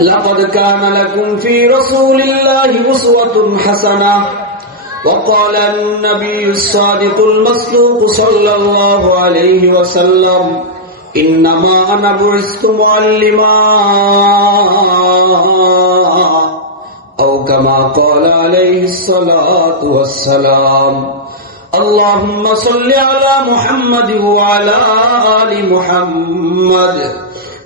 لقد كان لكم في رسول الله أسوة حسنة وقال النبي الصادق المصدوق صلى الله عليه وسلم إنما أنا بعثت معلما أو كما قال عليه الصلاة والسلام اللهم صل على محمد وعلى آل محمد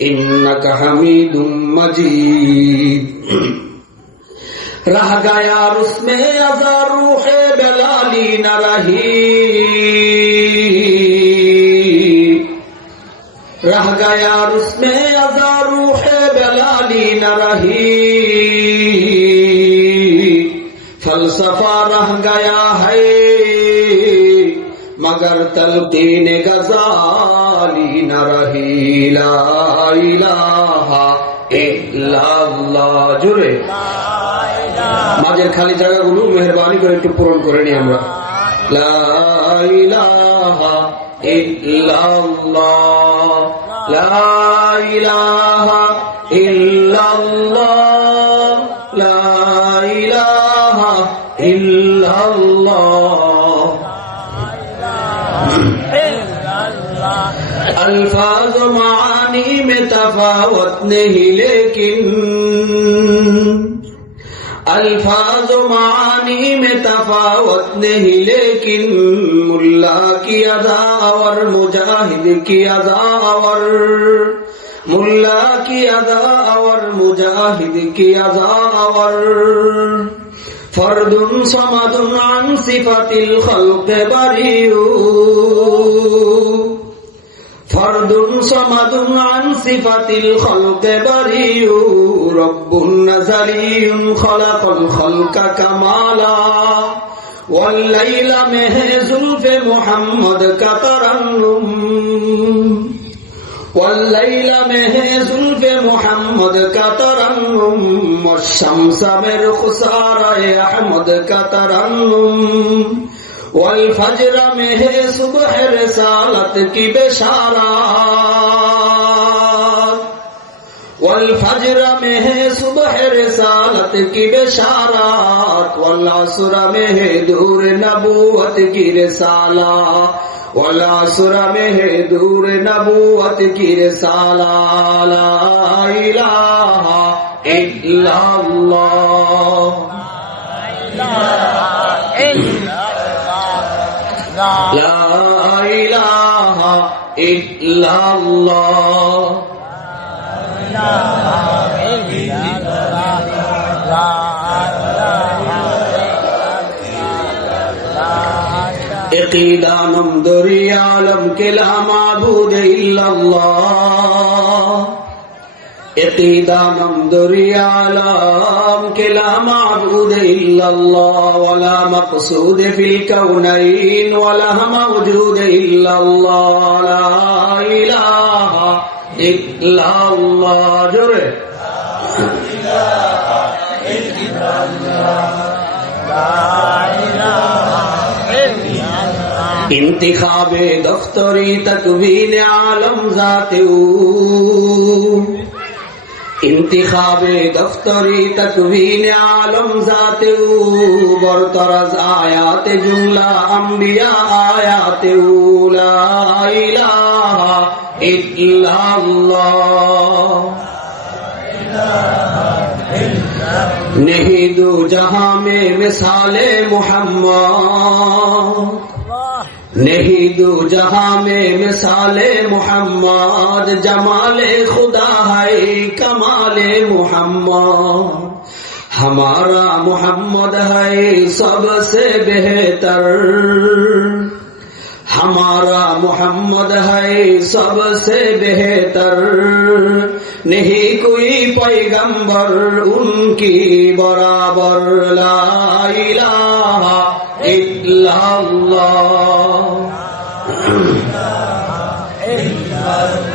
इन्नक हमीदुम मजीद रह गया उसमें अजर रूहे बलाली न रही। रह गया उसमें अजर रूहे बलाली न रही। फलसफा रह गया है মগর তল غزالی গজালি رہی জুড়ে মাঝের খালি জায়গাগুলো মেহরবানি করে একটু পূরণ করে নি আমরা। লা ইলাহা ইল্লাল্লাহ। লা ইল্লাল্লাহ। अल्फाज मानी में तफावत नहीं लेकिन अल्फाज मानी में तफावत नहीं लेकिन मुल्ला की अदा और मुजाहिद की अदा और मुल्ला की अदा और मुजाहिद की अदा और फर्दुन समदुन सिफतिल खल्क बरियू بريء فرد صمد عن صفة الخلق بريء رب نزلي خلق الخلق كمالا والليل مه زلف محمد كترنم والليل مه زلف محمد كترنم والشمس من خسارة أحمد كترنم वल फजर में है सुबह रसालत की बेशारा। वल फजर में है सुबह रसालत की बेशारात वल्ला सुरा में है दूर नबूवत की रसाला। वला सुरा में है दूर नबूवत की रसाला। ला لا إله إلا الله اقيدانم دري عالم کے لا معبود الا الله اقداما دري علام كلا معبود إلا الله ولا مقصود في الكونين ولا موجود إلا الله لا إله إلا الله جره انتخاب دفتری تکبیر عالم ذات انتخاب دفتری تکوین عالم ذات او برطرز آیات جملہ انبیاء آیات او لا الہ الا اللہ نہیں دو جہاں میں مثال محمد नहीं यू जहां में मिसाले मोहम्मद जमाले खुदा है कमाले मोहम्मद हमारा मोहम्मद है सबसे बेहतर हमारा मोहम्मद है सबसे बेहतर नहीं कोई पैगंबर उनकी बराबर ला इलाहा इल्लल्लाह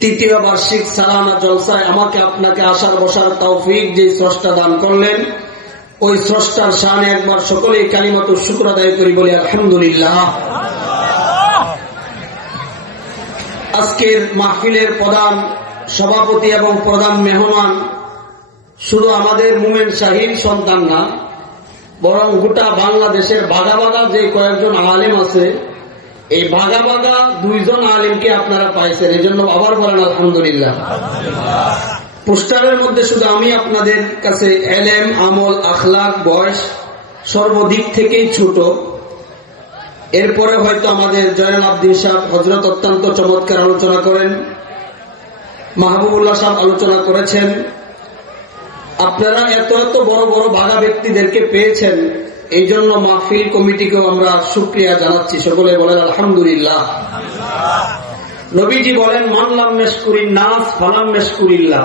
তৃতীয় বার্ষিক সালানা জলসায় আমাকে আপনাকে আসার, বসার তৌফিক যে স্রষ্টা দান করলেন, ওই স্রষ্টার শানে একবার সকলেই কালিমাত শুক্র আদায় করি বলি, আলহামদুলিল্লাহ। আজকের মাহফিলের প্রধান সভাপতি এবং প্রধান মেহমান শুধু আমাদের মুমেন শাহির সন্তান না, বরং গোটা বাংলাদেশের বাগা বাগা যে কয়েকজন আলেম আছে এই বাগা বাগা দুইজন আলিমকে আপনারা পাইছেন এই জন্য আবার বলেন আলহামদুলিল্লাহ। পোস্টারের মধ্যে শুধু আমি আপনাদের কাছে এলেম, আমল, আখলাক, বয়স সর্বদিক থেকেই ছোট। এরপরে হয়তো আমাদের জয়নাল আব্দিন সাহ হজরত অত্যন্ত চমৎকার আলোচনা করেন, মাহবুবুল্লাহ সাহেব আলোচনা করেছেন। আপনারা এত এত বড় বড় বাঘা ব্যক্তিদেরকে পেয়েছেন এই জন্য মাহফিল কমিটিকেও আমরা সুক্রিয়া জানাচ্ছি। সকলে বলেন, আলহামদুলিল্লাহ। নবীজি বলেন মানলাম মেশকুরিন নাস ফালাম মেশকুরিল্লাহ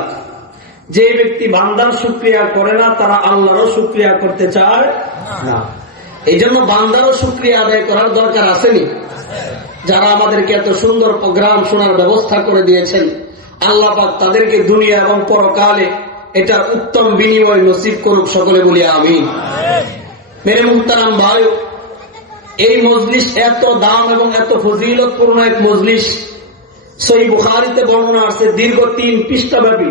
যে ব্যক্তি বান্দার সুক্রিয়া করে না, তারা আল্লাহরও সুক্রিয়া করতে চায় না। এই জন্য বান্দারও সুক্রিয়া আদায় করার দরকার আসেনি। যারা আমাদেরকে এত সুন্দর প্রোগ্রাম শোনার ব্যবস্থা করে দিয়েছেন, আল্লাহ তাদেরকে দুনিয়া এবং পরকালে এটা উত্তম বিনিময় নসিব করুক, সকলে বলি আমি মেরে মুক্তারাম ভাই, এই মজলিস এত দাম এবং এত ফজিলতপূর্ণ এক মজলিস। সেই বুখারিতে বর্ণনা আছে, দীর্ঘ তিন পৃষ্ঠা ব্যাপী